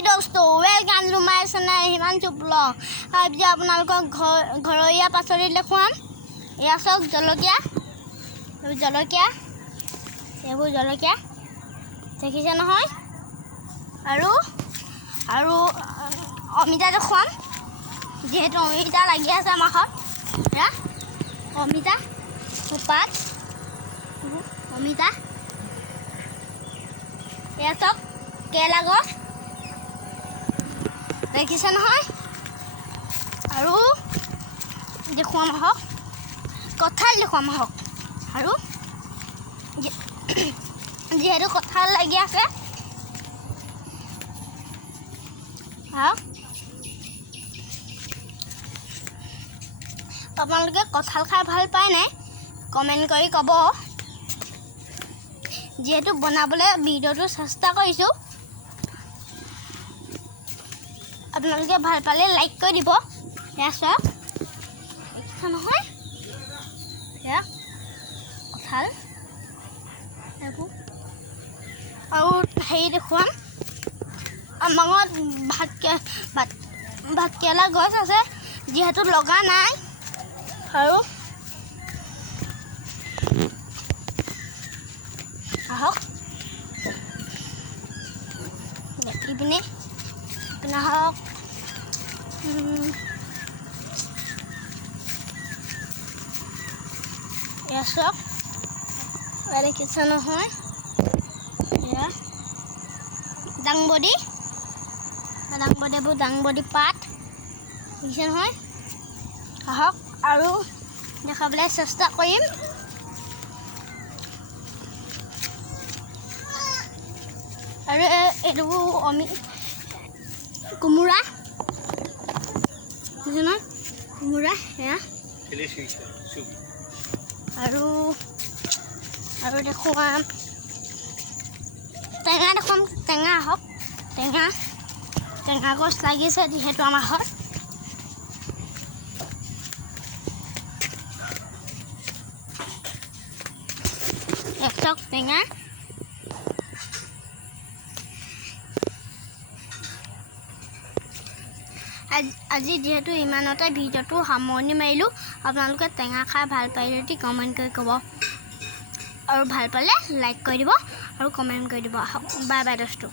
हाय दोस्तों welcome to my channel Himanshu blog आज আপোনালোকক ঘৰৰীয়া পাচলি দেখুৱাম এয়া সব জলকীয়া এইবোৰ জলকীয়া দেখিছে নহয় আৰু আৰু অমিতা দেখুৱাম যেহেতু অমিতা লাগি আছে আমাৰ ঘৰত হা অমিতা পাত অমিতা এয়া সব কেলা গছ দেখিছে নহয় আৰু দেখুৱাম হওক কঁঠাল দেখুৱাম হওক আৰু যেহেতু কঁঠাল লাগি আছে আপোনালোকে কঁঠাল খাই ভাল পায় নাই কমেণ্ট কৰি ক'ব যেহেতু বনাবলৈ ভিডিঅ'টো চেষ্টা কৰিছোঁ আপোনালোকে ভাল পালে লাইক কৰি দিব এয়া চাওক দেখিছে নহয় এয়া কঁঠাল এইবোৰ আৰু হেৰি দেখুৱাম আমাৰ ঘৰত ভাতকেৰেলা গছ আছে যিহেতু লগা নাই আৰু আহক দেখি পিনে হওক এয়া চাওক দেখিছে নহয় এয়া দাংবডি পাত দেখিছে নহয় আহক আৰু দেখাবলৈ চেষ্টা কৰিম আৰু এইটো কোমোৰা দেখিছে নহয় কোমোৰা এয়া আৰু দেখুৱাম টেঙা আহক টেঙা গছ লাগিছে যিহেতু আমাৰ ঘৰত একচক টেঙা আজি যেহেতু ইমানতে ভিডিঅ'টো সামৰণি মাৰিলোঁ আপোনালোকে টেঙা খাই ভাল পায় যদি কমেণ্ট কৰি ক'ব আৰু ভাল পালে লাইক কৰি দিব আৰু কমেণ্ট কৰি দিব বাই বাই দোস্তো।